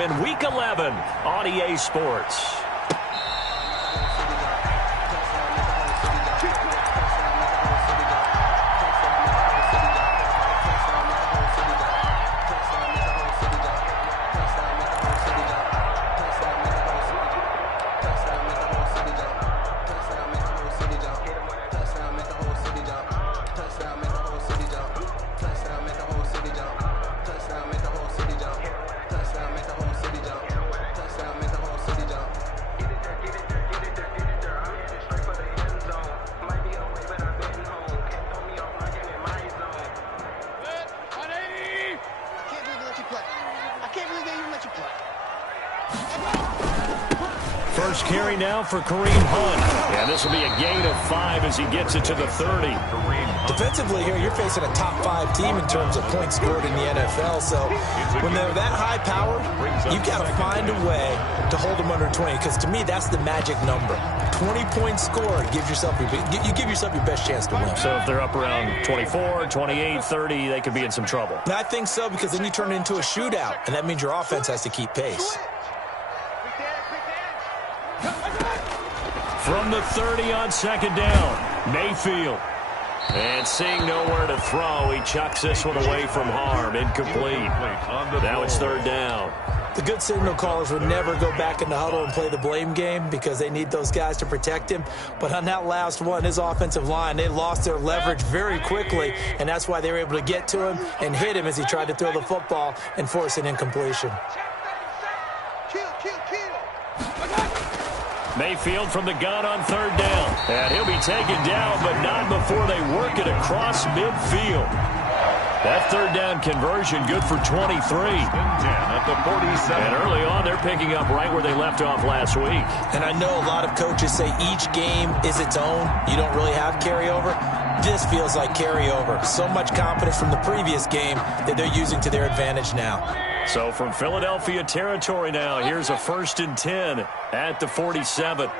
in Week 11 on EA Sports. First carry now for Kareem Hunt. And this will be a gain of 5 as he gets it to the 30. Defensively here, you're facing a top 5 team in terms of points scored in the NFL. So when they're that high powered, you've got to find a way to hold them under 20. Because to me, that's the magic number. 20 points scored gives yourself you give yourself your best chance to win. So if they're up around 24, 28, 30, they could be in some trouble. And I think so, because then you turn it into a shootout, and that means your offense has to keep pace. From the 30 on second down, Mayfield. And seeing nowhere to throw, he chucks this one away from harm. Incomplete. Now it's third down. The good signal callers would never go back in the huddle and play the blame game because they need those guys to protect him. But on that last one, his offensive line, they lost their leverage very quickly, and that's why they were able to get to him and hit him as he tried to throw the football and force an incompletion. Mayfield from the gun on third down. And he'll be taken down, but not before they work it across midfield. That third down conversion good for 23. At the 47. And early on, they're picking up right where they left off last week. And I know a lot of coaches say each game is its own. You don't really have carryover. This feels like carryover. So much confidence from the previous game that they're using to their advantage now. So from Philadelphia territory now, here's a 1st and 10 at the 47.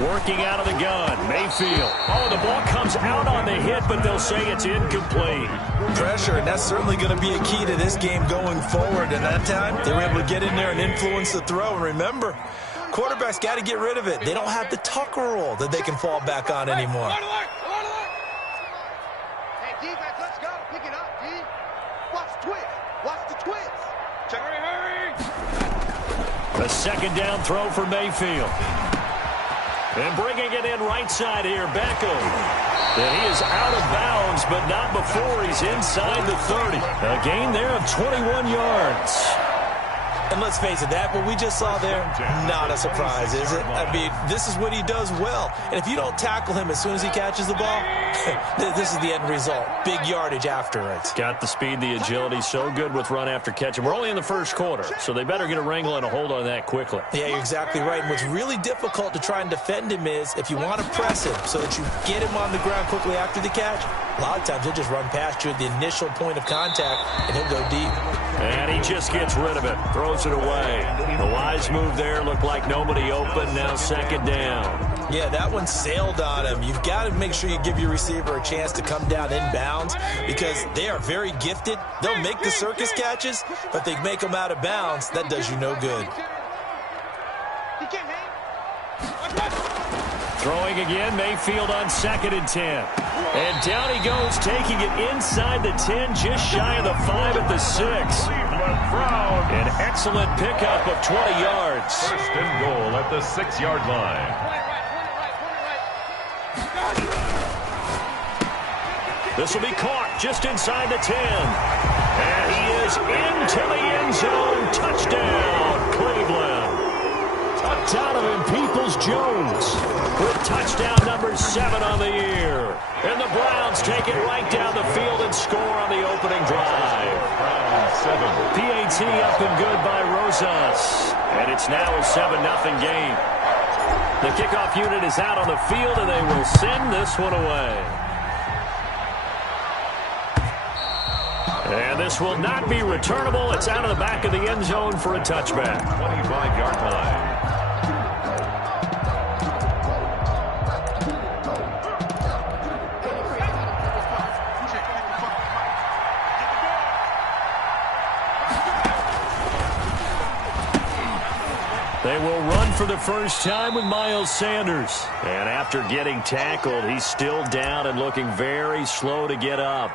Working out of the gun, Mayfield. Oh, the ball comes out on the hit, but they'll say it's incomplete. Pressure, and that's certainly going to be a key to this game going forward. And that time, they were able to get in there and influence the throw. And remember, quarterbacks got to get rid of it. They don't have the Tucker rule that they can fall back on anymore. Hey, defense, let's go. Pick it up, D. Watch the twist. Watch the twist. Hurry. A second down throw for Mayfield. And bringing it in right side here, Beckham. And he is out of bounds, but not before he's inside the 30. A gain there of 21 yards. And let's face it, that what we just saw there, not a surprise, is it? I mean, this is what he does well. And if you don't tackle him as soon as he catches the ball, this is the end result. Big yardage afterwards. Got the speed, the agility, so good with run after catch. And we're only in the first quarter, so they better get a wrangle and a hold on that quickly. Yeah, you're exactly right. And what's really difficult to try and defend him is if you want to press him so that you get him on the ground quickly after the catch, a lot of times he'll just run past you at the initial point of contact, and he'll go deep. And he just gets rid of it, throws it away. The wise move there, looked like nobody open, now second down. Yeah, that one sailed on him. You've got to make sure you give your receiver a chance to come down inbounds because they are very gifted. They'll make the circus catches, but they make them out of bounds. That does you no good. Throwing again, Mayfield on 2nd and 10. And down he goes, taking it inside the 10, just shy of the 5 at the 6. An excellent pickup of 20 yards. 1st and goal at the 6-yard line. This will be caught just inside the 10. And he is into the end zone. Touchdown, Cleveland. Donovan Peoples-Jones with touchdown number 7 on the year. And the Browns take it right down the field and score on the opening drive. PAT up and good by Rosas. And it's now a 7-0 game. The kickoff unit is out on the field, and they will send this one away. And this will not be returnable. It's out of the back of the end zone for a touchback. 25-yard line. They will run for the first time with Miles Sanders. And after getting tackled, he's still down and looking very slow to get up.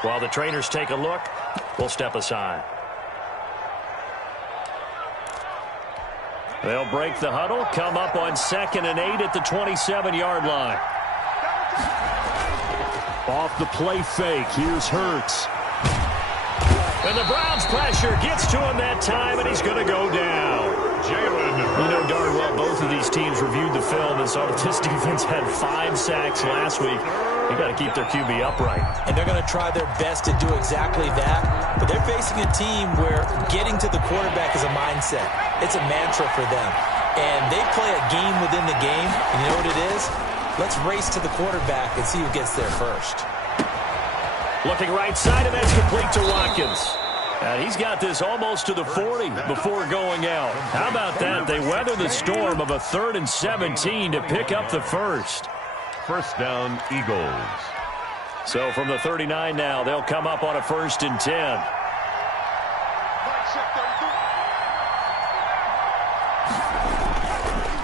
While the trainers take a look, we'll step aside. They'll break the huddle, come up on 2nd and 8 at the 27-yard line. Off the play fake, here's Hurts. And the Browns pressure gets to him that time, and he's going to go down. You know darn well both of these teams reviewed the film and saw that this defense had 5 sacks last week. You got to keep their QB upright. And they're going to try their best to do exactly that. But they're facing a team where getting to the quarterback is a mindset. It's a mantra for them. And they play a game within the game. And you know what it is? Let's race to the quarterback and see who gets there first. Looking right side, and that's complete to Watkins. And he's got this almost to the 40 before going out. How about that? They weather the storm of a 3rd and 17 to pick up the first. First down, Eagles. So from the 39 now, they'll come up on a 1st and 10.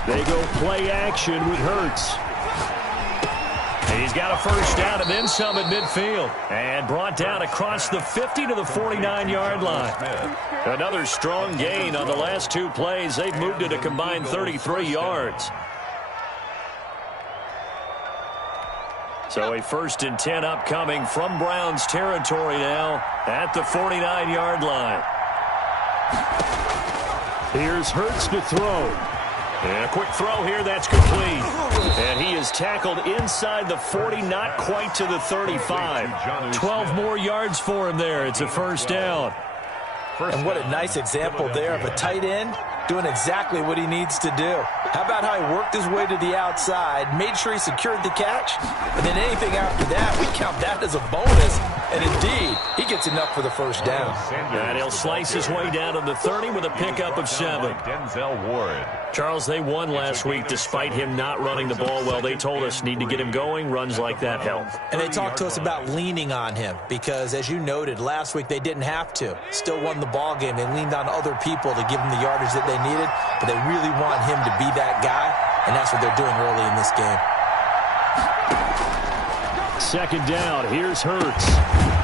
They go play action with Hurts. He's got a first down and then some at midfield. And brought down across the 50 to the 49-yard line. Another strong gain on the last 2 plays. They've moved it a combined 33 yards. So a 1st and 10 upcoming from Browns territory now at the 49-yard line. Here's Hurts to throw. And a quick throw here, that's complete. And he is tackled inside the 40, not quite to the 35. 12 more yards for him there. It's a first down. And what a nice example there of a tight end doing exactly what he needs to do. How about how he worked his way to the outside, made sure he secured the catch, and then anything after that, we count that as a bonus. And indeed, he gets enough for the first down. And he'll slice his way down to the 30 with a pickup of 7. Denzel Ward. Charles, they won last week despite him not running the ball well. They told us need to get him going. Runs like that help. And they talked to us about leaning on him because, as you noted, last week they didn't have to. Still won the ball game. They leaned on other people to give them the yardage that they needed, but they really want him to be that guy, and that's what they're doing early in this game. 2nd down. Here's Hurts.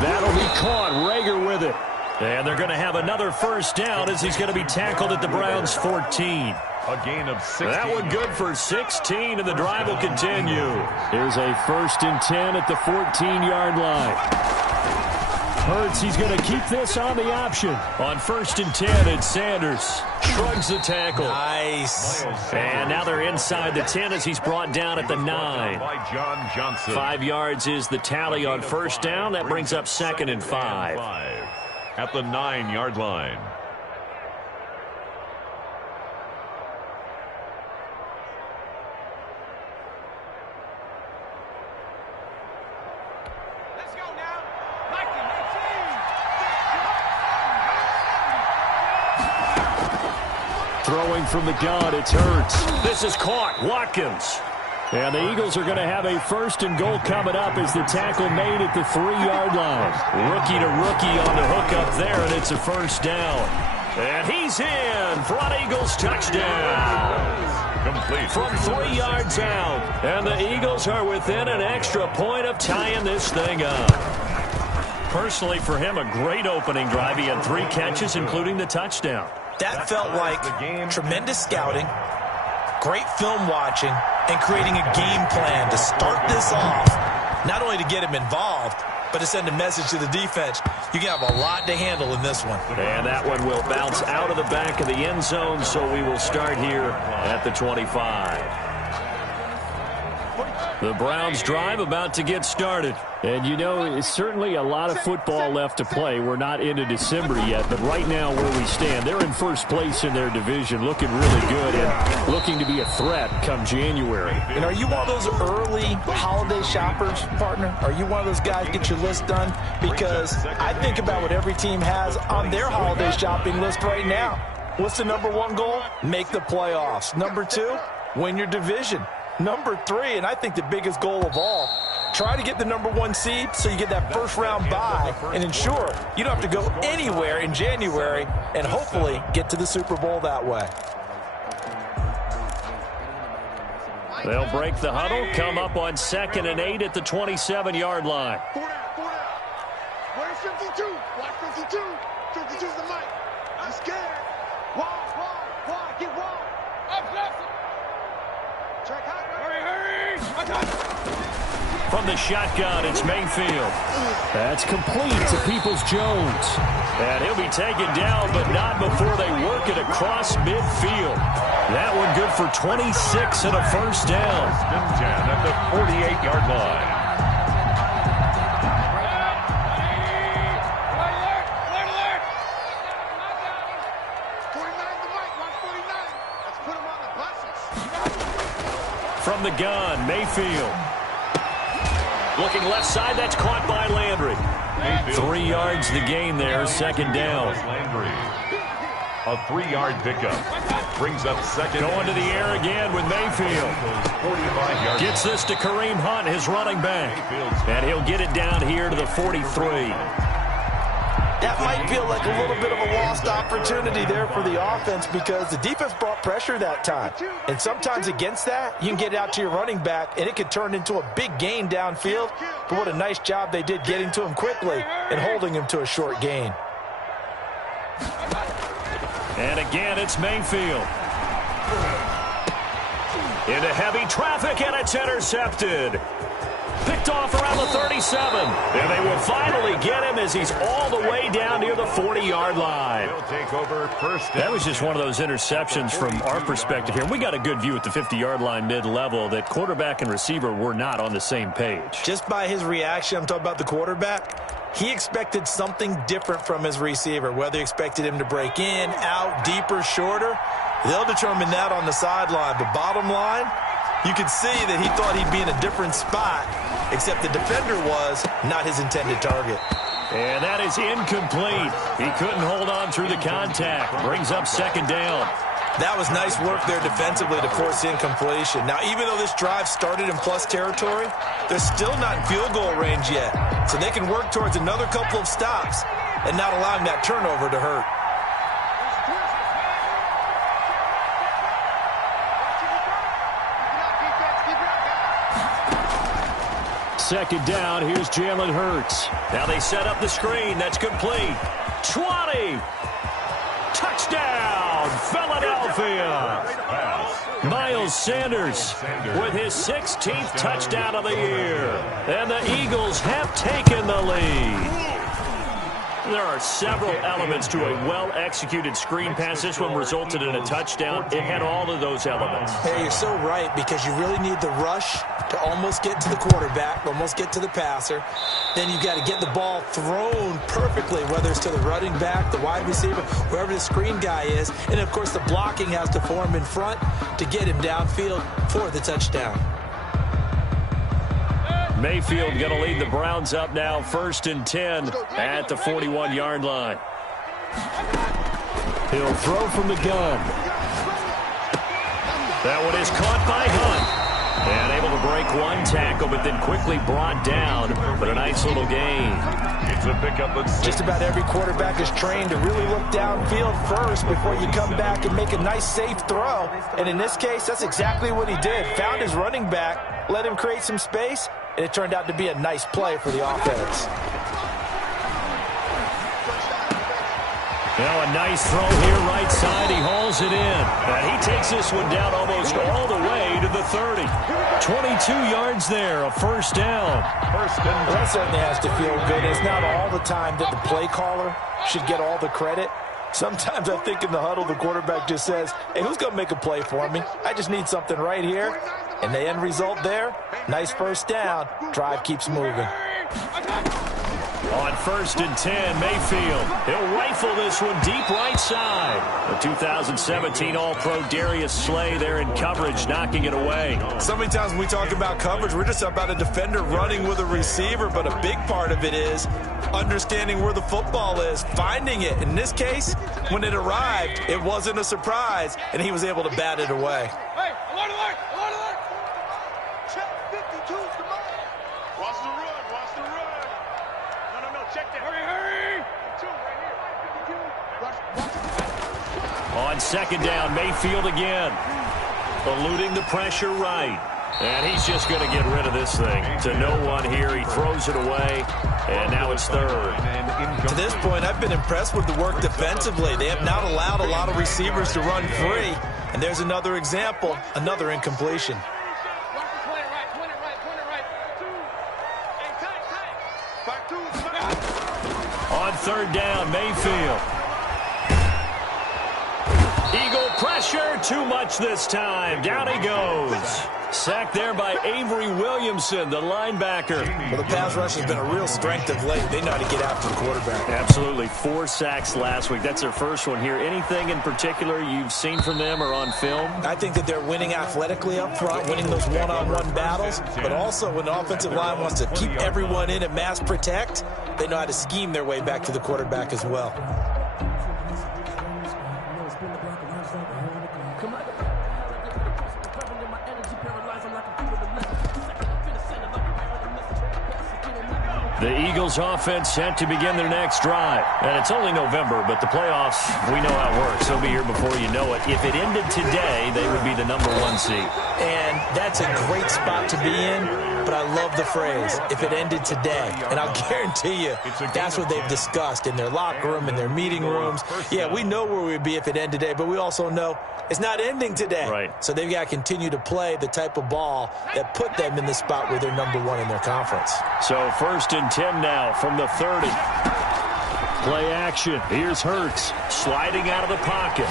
That'll be caught. Rager with it. And they're going to have another first down as he's going to be tackled at the Browns' 14. A gain of 16. That one good for 16, and the drive will continue. Here's a 1st and 10 at the 14-yard line. Hurts, he's going to keep this on the option. On 1st and 10, it's Sanders. Shrugs the tackle. Nice. And now they're inside the 10 as he's brought down at the 9. By John Johnson. 5 yards is the tally on first down. That brings up 2nd and 5. At the 9-yard line. Throwing from the gun, it's Hurts. This is caught. Watkins. And the Eagles are going to have a 1st and goal coming up as the tackle made at the 3-yard line. Rookie to rookie on the hook up there, and it's a first down. And he's in. Front Eagles touchdown. Complete. From 3 yards out. And the Eagles are within an extra point of tying this thing up. Personally, for him, a great opening drive. He had 3 catches, including the touchdown. That felt like tremendous scouting, great film watching, and creating a game plan to start this off, not only to get him involved, but to send a message to the defense. You can have a lot to handle in this one. And that one will bounce out of the back of the end zone, so we will start here at the 25. The Browns drive about to get started. And, you know, it's certainly a lot of football left to play. We're not into December yet, but right now where we stand, they're in first place in their division, looking really good and looking to be a threat come January. And are you one of those early holiday shoppers, partner? Are you one of those guys get your list done? Because I think about what every team has on their holiday shopping list right now. What's the #1 goal? Make the playoffs. #2, win your division. #3, and I think the biggest goal of all, try to get the #1 seed so you get that first-round bye and ensure you don't have to go anywhere in January and hopefully get to the Super Bowl that way. They'll break the huddle, come up on 2nd and 8 at the 27-yard line. 4 down, 4 down. Where's 52? Watch 52. 52's the mic. I'm scared. Wide. Get wide. Up, left. Check high. Hurry. From the shotgun, it's Mayfield. That's complete to Peoples-Jones. And he'll be taken down, but not before they work it across midfield. That one good for 26 and a first down. 10 at the 48-yard line. From the gun, Mayfield. Looking left side, that's caught by Landry. 3 yards the gain there, 2nd down. Landry. A 3-yard pickup. Brings up 2nd. Going to the air again with Mayfield. 45 Gets this to Kareem Hunt, his running back. And he'll get it down here to the 43. That might feel like a little bit of a lost opportunity there for the offense because the defense brought pressure that time. And sometimes against that, you can get out to your running back, and it could turn into a big gain downfield. But what a nice job they did getting to him quickly and holding him to a short gain. And again, it's Mayfield. Into heavy traffic, and it's intercepted. Picked off around the 37. And they will finally get him as he's all the way down near the 40-yard line. He'll take over first. That was just one of those interceptions from our perspective here. We got a good view at the 50-yard line mid-level that quarterback and receiver were not on the same page. Just by his reaction, I'm talking about the quarterback, he expected something different from his receiver, whether he expected him to break in, out, deeper, shorter. They'll determine that on the sideline. But bottom line, you could see that he thought he'd be in a different spot, except the defender was not his intended target. And that is incomplete. He couldn't hold on through the contact. Brings up 2nd down. That was nice work there defensively to force incompletion. Now, even though this drive started in plus territory, they're still not in field goal range yet. So they can work towards another couple of stops and not allowing that turnover to hurt. Second down, here's Jalen Hurts. Now they set up the screen. That's complete. 20. Touchdown, Philadelphia. Miles Sanders with his 16th touchdown of the year. And the Eagles have taken the lead. There are several elements to a well-executed screen pass. This one resulted in a touchdown. It had all of those elements. Hey, you're so right, because you really need the rush to almost get to the quarterback, almost get to the passer. Then you've got to get the ball thrown perfectly, whether it's to the running back, the wide receiver, wherever the screen guy is. And, of course, the blocking has to form in front to get him downfield for the touchdown. Mayfield going to lead the Browns up now, 1st and 10 at the 41-yard line. He'll throw from the gun. That one is caught by Hunt. And able to break one tackle, but then quickly brought down. But a nice little gain. It's a pickup of 6. Just about every quarterback is trained to really look downfield first before you come back and make a nice, safe throw. And in this case, that's exactly what he did. Found his running back, let him create some space, and it turned out to be a nice play for the offense. Now a nice throw here right side. He hauls it in. And he takes this one down almost all the way to the 30. 22 yards there, a first down. Well, that certainly has to feel good. It's not all the time that the play caller should get all the credit. Sometimes I think in the huddle, the quarterback just says, hey, who's going to make a play for me? I just need something right here. And the end result there, nice first down. Drive keeps moving. On 1st and 10, Mayfield. He'll rifle this one deep right side. The 2017 All-Pro Darius Slay there in coverage, knocking it away. So many times when we talk about coverage, we're just about a defender running with a receiver, but a big part of it is understanding where the football is, finding it. In this case, when it arrived, it wasn't a surprise, and he was able to bat it away. Hey, alert, alert, alert, alert. Check 52's the mark. Watch the run, watch the run. No, check that. Hurry. 2 right here. 52. Watch it. On 2nd down, Mayfield again. Eluding the pressure right. And he's just going to get rid of this thing. To no one here. He throws it away. And now it's third. To this point, I've been impressed with the work defensively. They have not allowed a lot of receivers to run free. And there's another example, another incompletion. On third down, Mayfield. Eagle pressure, too much this time. Down he goes. Sacked there by Avery Williamson, the linebacker. Well, the pass rush has been a real strength of late. They know how to get after the quarterback. Absolutely. 4 sacks last week. That's their first one here. Anything in particular you've seen from them or on film? I think that they're winning athletically up front, winning those one-on-one battles, but also when the offensive line wants to keep everyone in and mass protect, they know how to scheme their way back to the quarterback as well. The Eagles offense set to begin their next drive. And it's only November, but the playoffs, we know how it works. They'll be here before you know it. If it ended today, they would be the #1 seed. And that's a great spot to be in, but I love the phrase, if it ended today. And I'll guarantee you, that's what they've discussed in their locker room, in their meeting rooms. Yeah, we know where we'd be if it ended today, but we also know it's not ending today. Right. So they've got to continue to play the type of ball that put them in the spot where they're #1 in their conference. So 1st and 10 now from the 30. Play action. Here's Hurts sliding out of the pocket.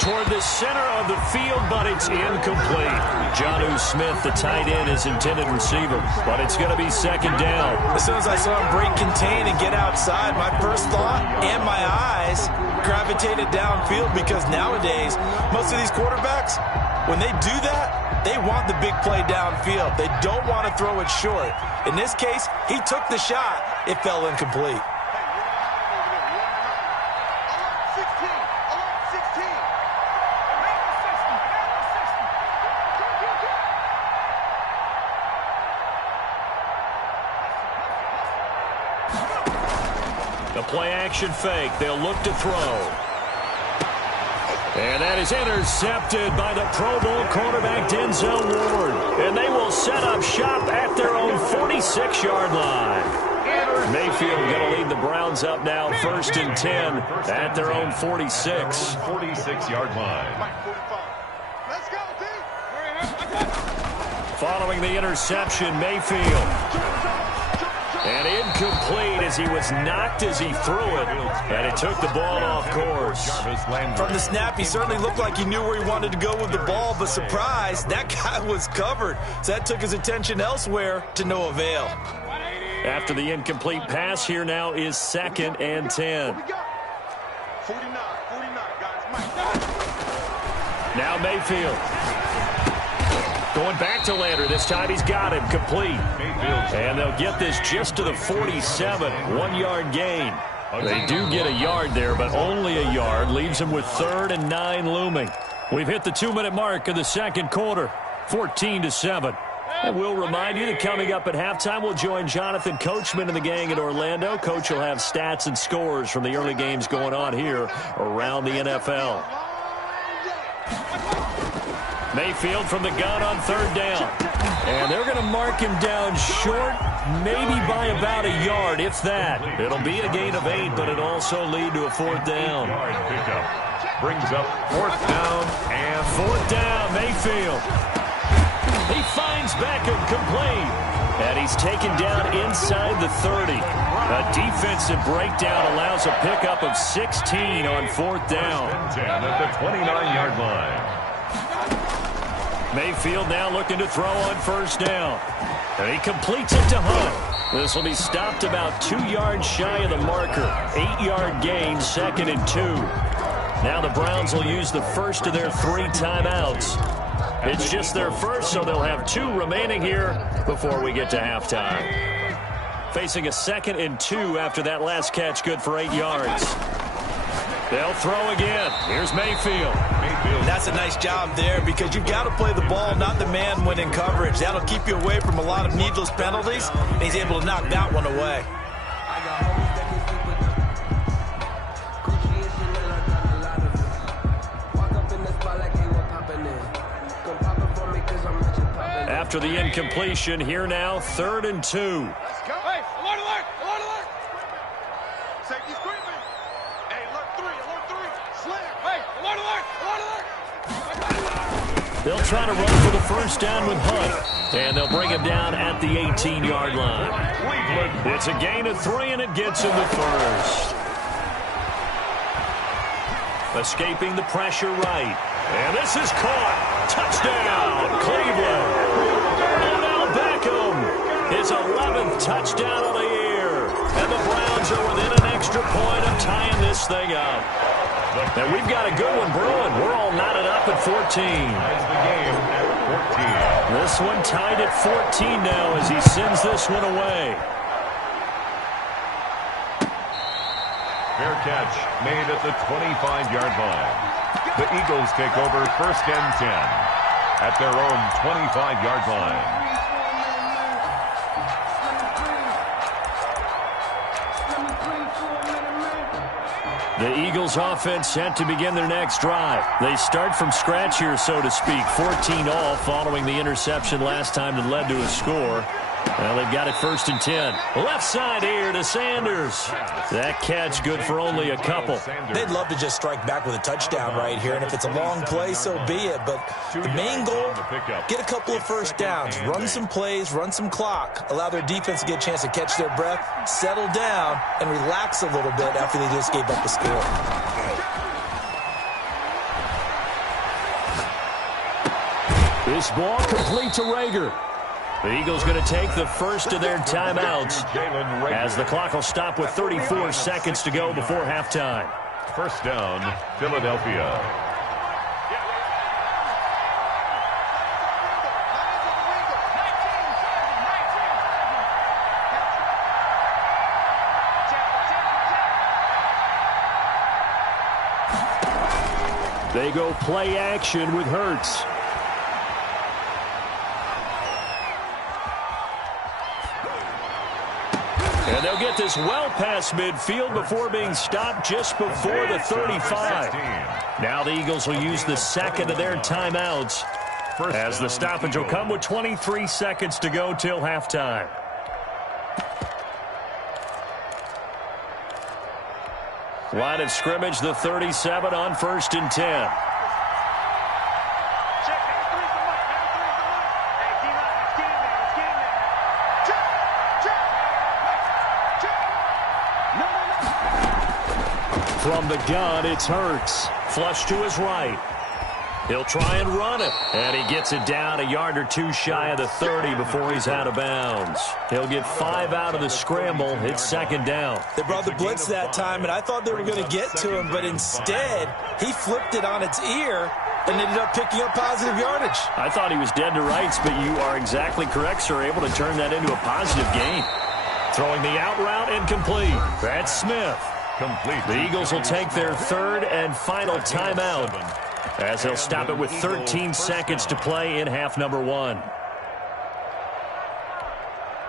Toward the center of the field, but it's incomplete. Jonnu Smith, the tight end, is intended receiver, but it's going to be 2nd down. As soon as I saw him break contain and get outside, my first thought and my eyes gravitated downfield, because nowadays, most of these quarterbacks, when they do that, they want the big play downfield. They don't want to throw it short. In this case, he took the shot. It fell incomplete. The play-action fake. They'll look to throw. And that is intercepted by the Pro Bowl quarterback Denzel Ward. And they will set up shop at their own 46-yard line. Mayfield going to lead the Browns up now 1st and 10 at their own 46. 46-yard line. Let's go, D. Following the interception, Mayfield. And incomplete as he was knocked as he threw it. And it took the ball off course. From the snap, he certainly looked like he knew where he wanted to go with the ball, but surprise, that guy was covered. So that took his attention elsewhere to no avail. After the incomplete pass, here now is 2nd and 10. 49, guys. Now Mayfield. Going back to Lander. This time he's got him complete. And they'll get this just to the 47. 1-yard gain. They do get a yard there, but only a yard. Leaves them with 3rd and 9 looming. We've hit the 2-minute mark of the 2nd quarter. 14-7. And we'll remind you that coming up at halftime, we'll join Jonathan Coachman and the gang in Orlando. Coach will have stats and scores from the early games going on here around the NFL. Mayfield from the gun on 3rd down. And they're going to mark him down short, maybe by about a yard, if that. It'll be a gain of 8, but it'll also lead to a 4th down. Yard pickup. Brings up 4th down and 4th down, Mayfield. He finds Beckham complete. And he's taken down inside the 30. A defensive breakdown allows a pickup of 16 on 4th down. 10 at the 29-yard line. Mayfield now looking to throw on 1st down. And he completes it to Hunt. This will be stopped about 2 yards shy of the marker. 8-yard gain, 2nd and 2. Now the Browns will use the first of their 3 timeouts. It's just their first, so they'll have 2 remaining here before we get to halftime. Facing a 2nd and 2 after that last catch, good for 8 yards. They'll throw again. Here's Mayfield. That's a nice job there, because you've got to play the ball, not the man when in coverage. That'll keep you away from a lot of needless penalties, and he's able to knock that one away. after the incompletion. Here now, 3rd and 2. Let's go. Hey, alert, alert, alert, alert. Safety screaming. Hey, alert 3, alert 3. Slam. Hey, alert, alert, alert, alert. They'll try to run for the first down with Hunt, and they'll bring him down at the 18-yard line. It's a gain of 3, and it gets him the first. Escaping the pressure right. And this is caught. Touchdown, Cleveland. Odell Beckham, his 11th touchdown of the year. And the Browns are within an extra point of tying this thing up. And we've got a good one brewing. We're all knotted up at 14. This one tied at 14 now as he sends this one away. Fair catch made at the 25-yard line. The Eagles take over 1st and 10 at their own 25-yard line. The Eagles offense set to begin their next drive. They start from scratch here, so to speak. 14 all following the interception last time that led to a score. Well, they've got it 1st and 10. Left side here to Sanders. That catch good for only a couple. They'd love to just strike back with a touchdown right here, and if it's a long play, so be it. But the main goal, get a couple of first downs, run some plays, run some clock, allow their defense to get a chance to catch their breath, settle down, and relax a little bit after they just gave up the score. This ball complete to Rager. The Eagles going to take the first of their timeouts as the clock will stop with 34 seconds to go before halftime. First down, Philadelphia. They go play action with Hurts. And they'll get this well past midfield before being stopped just before the 35. Now the Eagles will use the second of their timeouts as the stoppage will come with 23 seconds to go till halftime. Line of scrimmage, the 37 on 1st and 10. From the gun, it's Hurts. Flush to his right. He'll try and run it. And he gets it down a yard or two shy of the 30 before he's out of bounds. He'll get 5 out of the scramble. It's 2nd down. They brought the blitz that time, and I thought they were going to get to him, but instead, he flipped it on its ear and ended up picking up positive yardage. I thought he was dead to rights, but you are exactly correct, sir. Able to turn that into a positive gain. Throwing the out route incomplete. That's Smith. Complete. The Eagles will take their 3rd and final timeout as they'll stop it with 13 seconds to play in half number 1.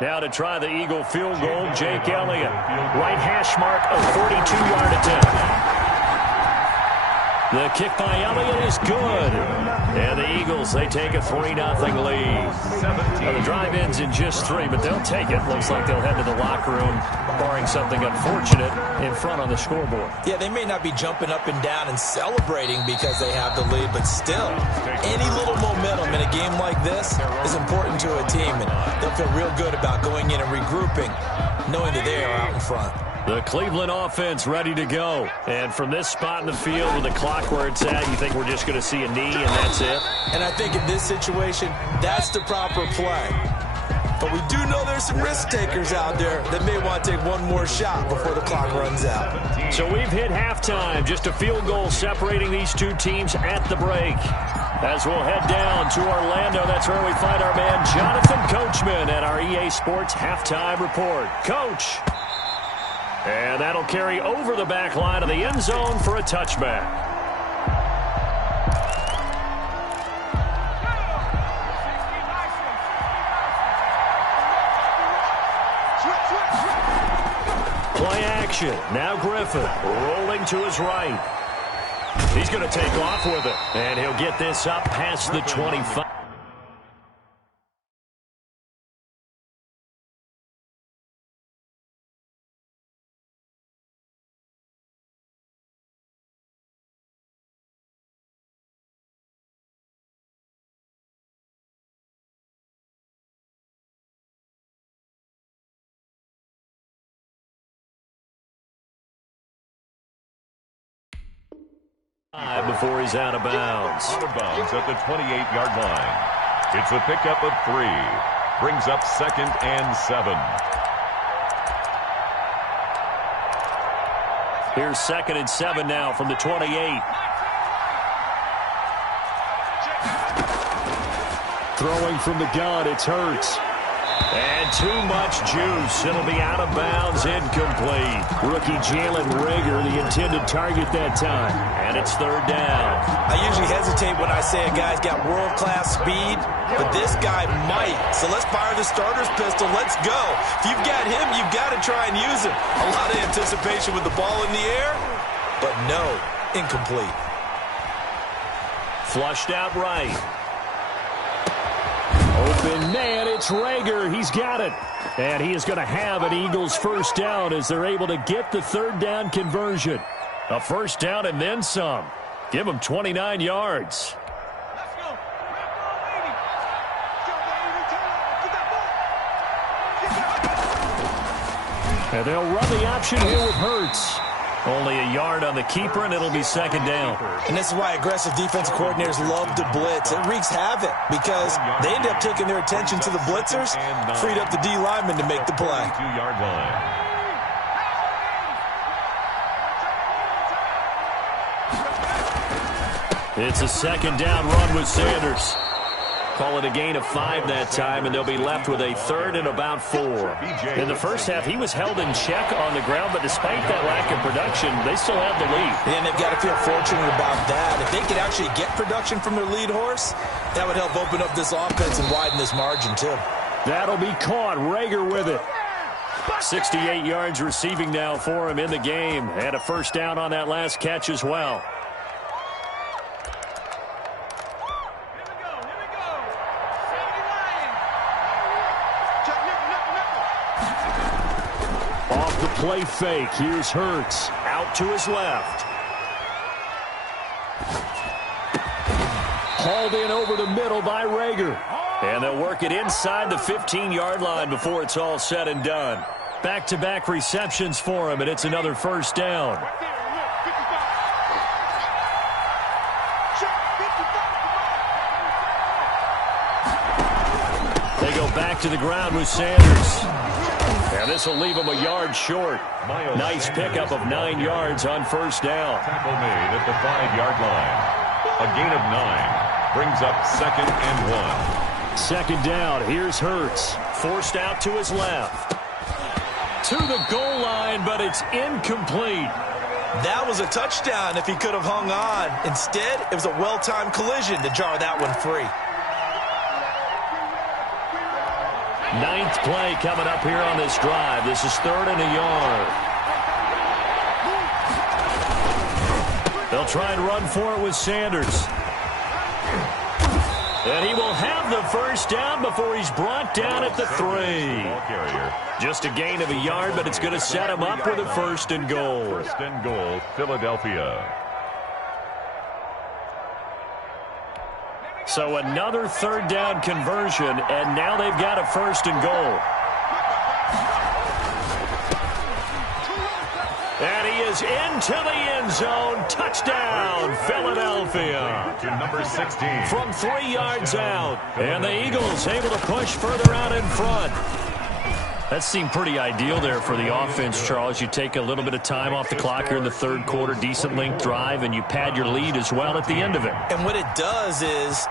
Now to try the Eagle field goal, Jake Elliott. Right hash mark, a 42-yard attempt. The kick by Elliott is good. And the Eagles, they take a 3-0 lead. Now the drive ends in just 3, but they'll take it. Looks like they'll head to the locker room, barring something unfortunate, in front on the scoreboard. Yeah, they may not be jumping up and down and celebrating because they have the lead, but still, any little momentum in a game like this is important to a team, and they'll feel real good about going in and regrouping, knowing that they are out in front. The Cleveland offense ready to go. And from this spot in the field with the clock where it's at, you think we're just going to see a knee and that's it? And I think in this situation, that's the proper play. But we do know there's some risk takers out there that may want to take one more shot before the clock runs out. So we've hit halftime. Just a field goal separating these two teams at the break. As we'll head down to Orlando, that's where we find our man Jonathan Coachman at our EA Sports Halftime Report. Coach. And that'll carry over the back line of the end zone for a touchback. Play action. Now Griffin rolling to his right. He's going to take off with it. And he'll get this up past the 25. Before he's out of bounds. Out of bounds at the 28-yard line. It's a pickup of 3. Brings up 2nd and 7. Here's 2nd and 7 now from the 28. Throwing from the gun, it's Hurts. And too much juice. It'll be out of bounds, incomplete. Rookie Jalen Reagor, the intended target that time. And it's 3rd down. I usually hesitate when I say a guy's got world-class speed, but this guy might. So let's fire the starter's pistol. Let's go. If you've got him, you've got to try and use him. A lot of anticipation with the ball in the air, but no, incomplete. Flushed out right. Open man, it's Reagor. He's got it. And he is going to have an Eagles first down as they're able to get the 3rd down conversion. A first down and then some. Give them 29 yards. Let's go. And they'll run the option here with Hurts. Only a yard on the keeper, and it'll be 2nd down. And this is why aggressive defensive coordinators love to blitz. It wreaks havoc because they end up taking their attention to the blitzers, freed up the D lineman to make the play. 2-yard line. It's a 2nd down run with Sanders. Call it a gain of 5 that time, and they'll be left with a 3rd and about 4. In the first half, he was held in check on the ground, but despite that lack of production, they still have the lead. And they've got to feel fortunate about that. If they could actually get production from their lead horse, that would help open up this offense and widen this margin, too. That'll be caught. Reagor with it. 68 yards receiving now for him in the game, and a first down on that last catch as well. Play fake. Here's Hurts. Out to his left. Hauled in over the middle by Reagor. And they'll work it inside the 15-yard line before it's all said and done. Back-to-back receptions for him, and it's another first down. They go back to the ground with Sanders. And this will leave him a yard short. Nice pickup of 9 yards on first down. Tackle made at the 5-yard line. A gain of 9 brings up 2nd and 1. 2nd down. Here's Hurts. Forced out to his left. To the goal line, but it's incomplete. That was a touchdown if he could have hung on. Instead, it was a well-timed collision to jar that one free. 9th play coming up here on this drive. This is 3rd and a yard. They'll try and run for it with Sanders. And he will have the first down before he's brought down at the 3. Just a gain of a yard, but it's going to set him up with a 1st and goal. 1st and goal, Philadelphia. So another 3rd down conversion, and now they've got a 1st and goal. And he is into the end zone. Touchdown, Philadelphia. To number 16. From 3 yards out. And the Eagles able to push further out in front. That seemed pretty ideal there for the offense, Charles. You take a little bit of time off the clock here in the 3rd quarter, decent length drive, and you pad your lead as well at the end of it. And what it does is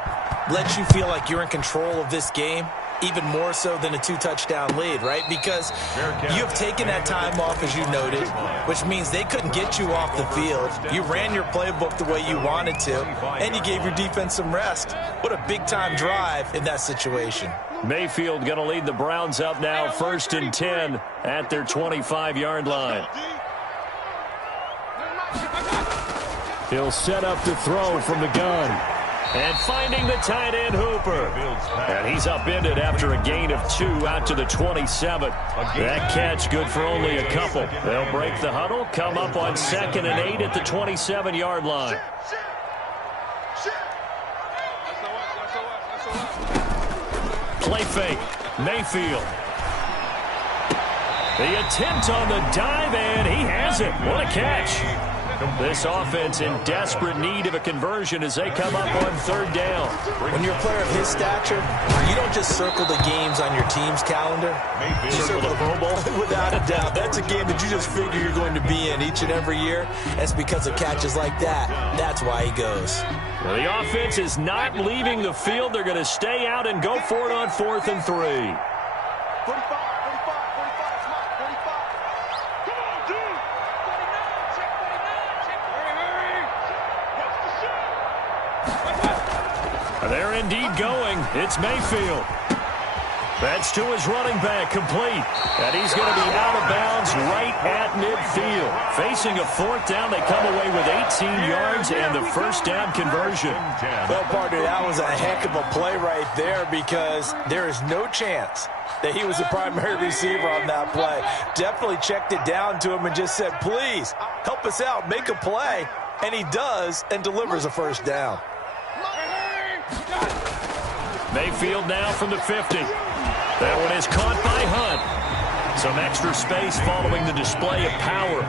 let you feel like you're in control of this game, even more so than a 2-touchdown lead, right? Because you have taken that time off, as you noted, which means they couldn't get you off the field. You ran your playbook the way you wanted to, and you gave your defense some rest. What a big-time drive in that situation. Mayfield going to lead the Browns up now, 1st and 10 at their 25-yard line. He'll set up to throw from the gun. And finding the tight end, Hooper. And he's upended after a gain of 2 out to the 27. That catch good for only a couple. They'll break the huddle, come up on 2nd and 8 at the 27-yard line. Play fake. Mayfield. The attempt on the dive, and he has it. What a catch. This offense in desperate need of a conversion as they come up on third down. When you're a player of his stature, you don't just circle the games on your team's calendar. You circle the Pro Bowl. Without a doubt. That's a game that you just figure you're going to be in each and every year. That's because of catches like that. That's why he goes. Well, the offense is not leaving the field. They're going to stay out and go for it on 4th and 3. 45, 45, 45, 45. Come on, dude. 49, check 49, check. Hurry. Watch the shot. They're indeed going. It's Mayfield. That's to his running back, complete. And he's going to be out of bounds right at midfield. Facing a 4th down, they come away with 18 yards and the first down conversion. Well, partner, that was a heck of a play right there because there is no chance that he was the primary receiver on that play. Definitely checked it down to him and just said, please, help us out, make a play. And he does and delivers a first down. Mayfield now from the 50. That one is caught by Hunt. Some extra space following the display of power.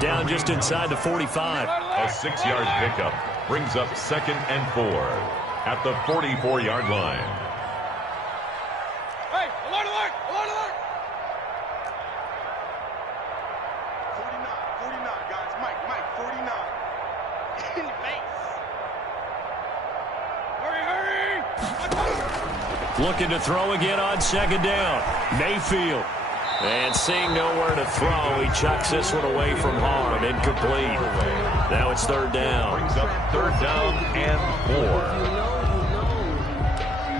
Down just inside the 45. A 6-yard pickup brings up 2nd and 4 at the 44-yard line. Hey, alert, alert, alert, alert. 49, guys. Mike, 49. In the face. Hurry. Looking to throw again on 2nd down. Mayfield. And seeing nowhere to throw, he chucks this one away from harm. Incomplete. Now it's 3rd down. Brings up 3rd down and 4.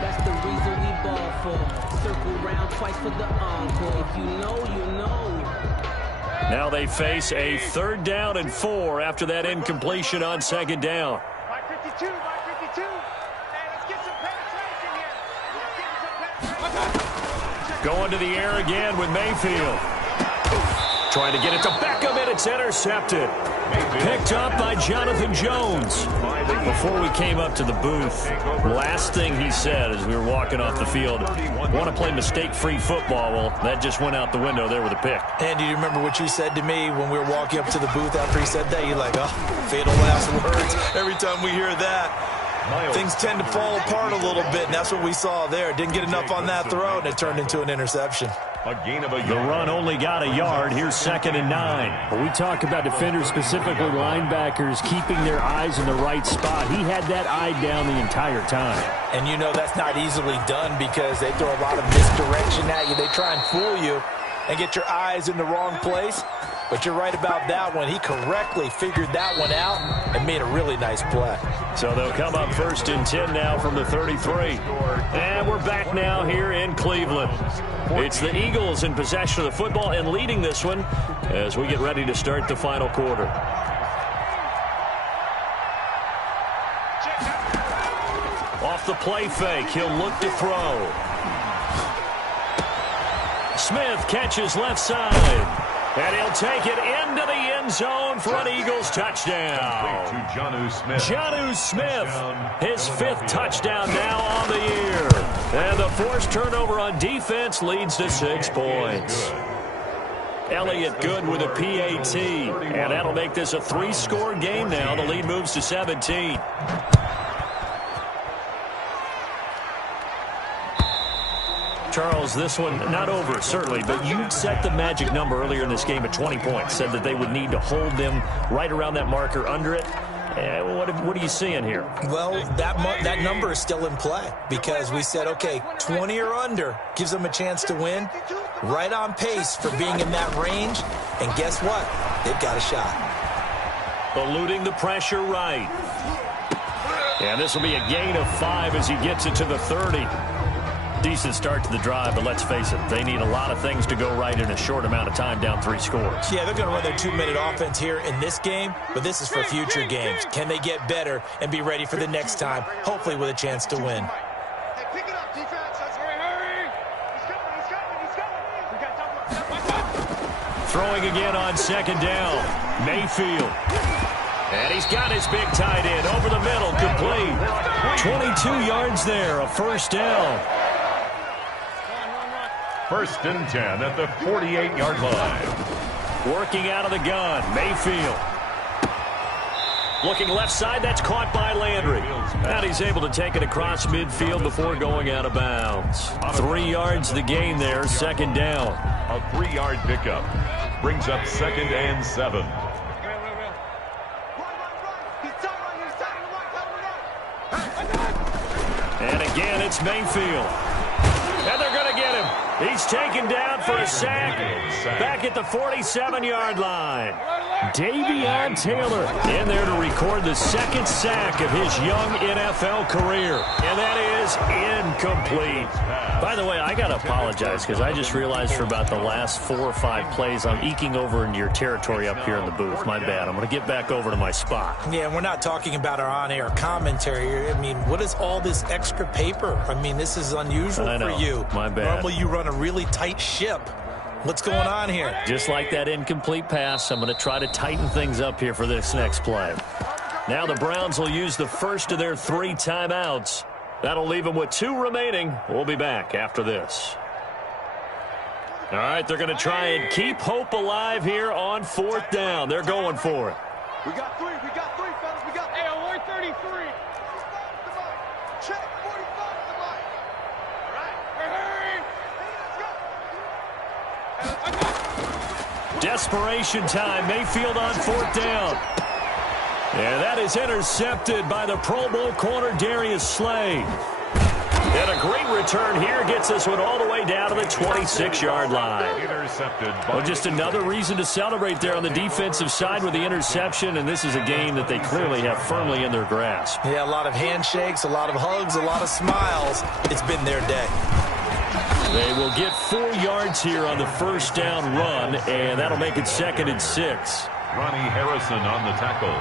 That's the reason we ball for. Circle round twice for the encore. If you know, you know. Now they face a 3rd down and 4 after that incompletion on 2nd down. Mike 52, Mike 52. Hey, let's get some penetration here. Let's get some penetration. Going to the air again with Mayfield. Trying to get it to Beckham, and it's intercepted. Picked up by Jonathan Jones. Before we came up to the booth, last thing he said as we were walking off the field, want to play mistake-free football. Well, that just went out the window there with a pick. And do you remember what you said to me when we were walking up to the booth after he said that? You're like, oh, fatal last words. Every time we hear that, things tend to fall apart a little bit, and that's what we saw there. Didn't get enough on that throw, and it turned into an interception. A gain of a yard. The run only got a yard. Here's 2nd and 9. When we talk about defenders, specifically linebackers, keeping their eyes in the right spot, he had that eye down the entire time. And you know that's not easily done because they throw a lot of misdirection at you. They try and fool you and get your eyes in the wrong place. But you're right about that one. He correctly figured that one out and made a really nice play. So they'll come up 1st and 10 now from the 33. And we're back now here in Cleveland. It's the Eagles in possession of the football and leading this one as we get ready to start the final quarter. Off the play fake, he'll look to throw. Smith catches left side. And he'll take it into the end zone for an Eagles touchdown. To Jonnu Smith. Jonnu Smith, his 5th touchdown now on the year. And the forced turnover on defense leads to 6 points. Elliott Good with a PAT. And that'll make this a 3-score game now. The lead moves to 17. Charles, this one not over, certainly, but you set the magic number earlier in this game at 20 points, said that they would need to hold them right around that marker under it. What are you seeing here? Well, that number is still in play because we said, okay, 20 or under gives them a chance to win. Right on pace for being in that range. And guess what? They've got a shot. Eluding the pressure right. And this will be a gain of 5 as he gets it to the 30. Decent start to the drive, but let's face it, they need a lot of things to go right in a short amount of time, down 3 scores. Yeah, they're going to run their 2-minute offense here in this game, but this is for future games. Can they get better and be ready for the next time, hopefully with a chance to win? Hey, pick it up, defense. Hurry. He's coming. We got double. Throwing again on 2nd down. Mayfield. And he's got his big tight end over the middle, complete. 22 yards there, a first down. 1st and 10 at the 48-yard line. Working out of the gun, Mayfield. Looking left side, that's caught by Landry. And he's able to take it across midfield before going out of bounds. 3 yards the gain there, second down. A 3-yard pickup brings up 2nd and 7. And again, it's Mayfield. And they're going to get him. He's taken down for a sack back at the 47-yard line. Davion Taylor in there to record the 2nd sack of his young NFL career. And that is incomplete. By the way, I got to apologize because I just realized for about the last 4 or 5 plays I'm eking over into your territory up here in the booth. My bad. I'm going to get back over to my spot. Yeah, and we're not talking about our on-air commentary. I mean, what is all this extra paper? I mean, this is unusual for you. My bad. Normally you run a really tight ship. What's going on here? Just like that incomplete pass, I'm going to try to tighten things up here for this next play. Now the Browns will use the first of their 3 timeouts. That'll leave them with 2 remaining. We'll be back after this. All right, they're going to try and keep hope alive here on 4th down. They're going for it. We got 3, fellas. We got 3. Hey, on 133. Check, 45 the line. All right. Let's go. Desperation time. Mayfield on 4th down. And that is intercepted by the Pro Bowl corner Darius Slay. And a great return here gets this one all the way down to the 26-yard line. Intercepted. Well, just another reason to celebrate there on the defensive side with the interception, and this is a game that they clearly have firmly in their grasp. Yeah, a lot of handshakes, a lot of hugs, a lot of smiles. It's been their day. They will get 4 yards here on the first down run, and that'll make it 2nd and 6. Ronnie Harrison on the tackle.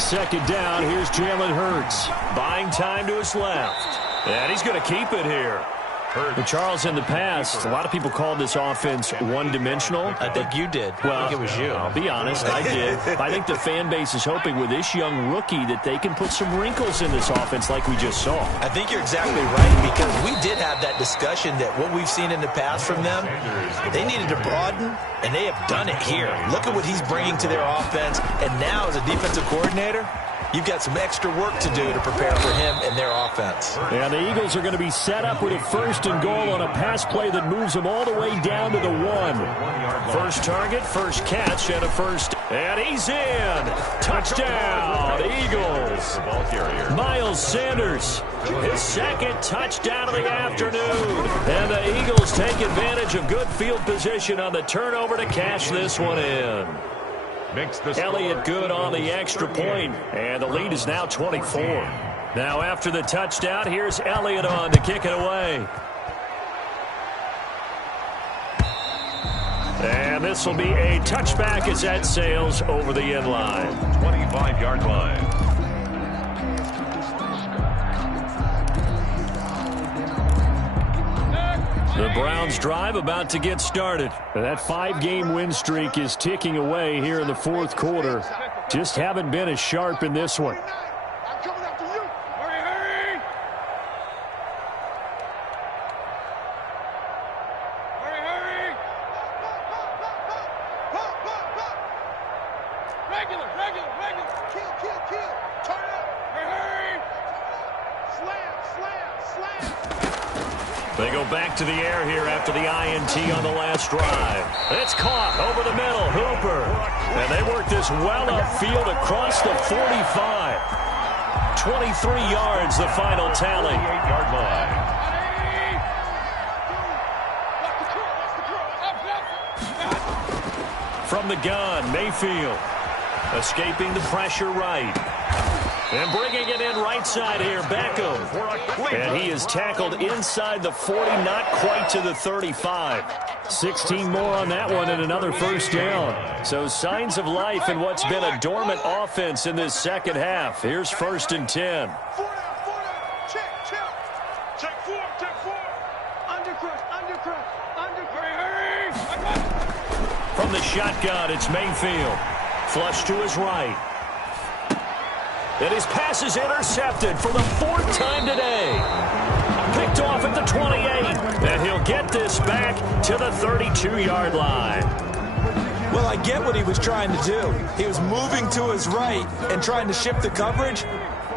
2nd down, here's Jalen Hurts. Buying time to his left. And he's going to keep it here. But Charles, in the past, a lot of people called this offense one-dimensional. I think you did. Well, I think it was you. I'll be honest, I did. I think the fan base is hoping with this young rookie that they can put some wrinkles in this offense like we just saw. I think you're exactly right, because we did have that discussion that what we've seen in the past from them, they needed to broaden, and they have done it here. Look at what he's bringing to their offense, and now as a defensive coordinator, you've got some extra work to do to prepare for him and their offense. Yeah, the Eagles are going to be set up with a 1st and goal on a pass play that moves them all the way down to the 1. First target, first catch, and a first. And he's in. Touchdown, Eagles. Miles Sanders, his 2nd touchdown of the afternoon. And the Eagles take advantage of good field position on the turnover to cash this one in. Elliott good on the extra point, and the lead is now 24. Now after the touchdown, here's Elliott on to kick it away. And this will be a touchback as that sails over the end line. 25-yard line. The Browns drive about to get started. That 5-game win streak is ticking away here in the 4th quarter. Just haven't been as sharp in this one. I'm coming after you. Hurry! Hurry! Regular. Kill. Turn up. Hurry! Slam. They go back to the air here after the INT on the last drive. It's caught over the middle. Hooper. And they work this well upfield across the 45. 23 yards, the final tally. 28-yard line. From the gun, Mayfield. Escaping the pressure right. And bringing it in right side here, Beckham. And he is tackled inside the 40, not quite to the 35. 16 more on that one and another first down. So signs of life in what's been a dormant offense in this second half. Here's 1st and 10. 4 down. Check 4. Undercut. Hurry! From the shotgun, it's Mayfield. Flush to his right. And his pass is intercepted for the 4th time today. Picked off at the 28. And he'll get this back to the 32-yard line. Well, I get what he was trying to do. He was moving to his right and trying to shift the coverage,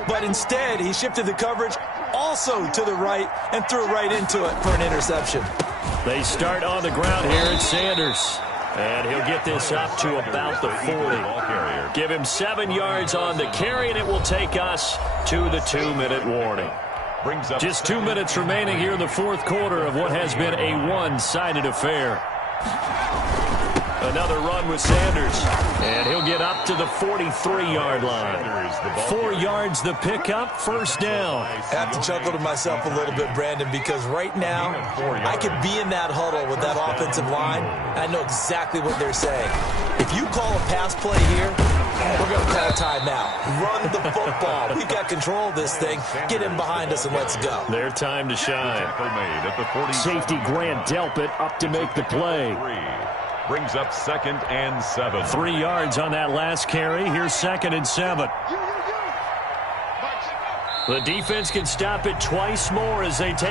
but instead he shifted the coverage also to the right and threw right into it for an interception. They start on the ground here at Sanders. And he'll get this up to about the 40. Give him 7 yards on the carry, and it will take us to the 2-minute warning. Just 2 minutes remaining here in the fourth quarter of what has been a one-sided affair. Another run with Sanders, and he'll get up to the 43-yard line. 4 yards the pickup, first down. I have to chuckle to myself a little bit, Brandon, because right now I could be in that huddle with that offensive line. I know exactly what they're saying. If you call a pass play here, we're going to call timeout. Run the football. We've got control of this thing. Get in behind us and let's go. Their time to shine. Safety Grant Delpit up to make the play. Brings up 2nd and 7. 3 yards on that last carry. Here's 2nd and 7. The defense can stop it twice more as they take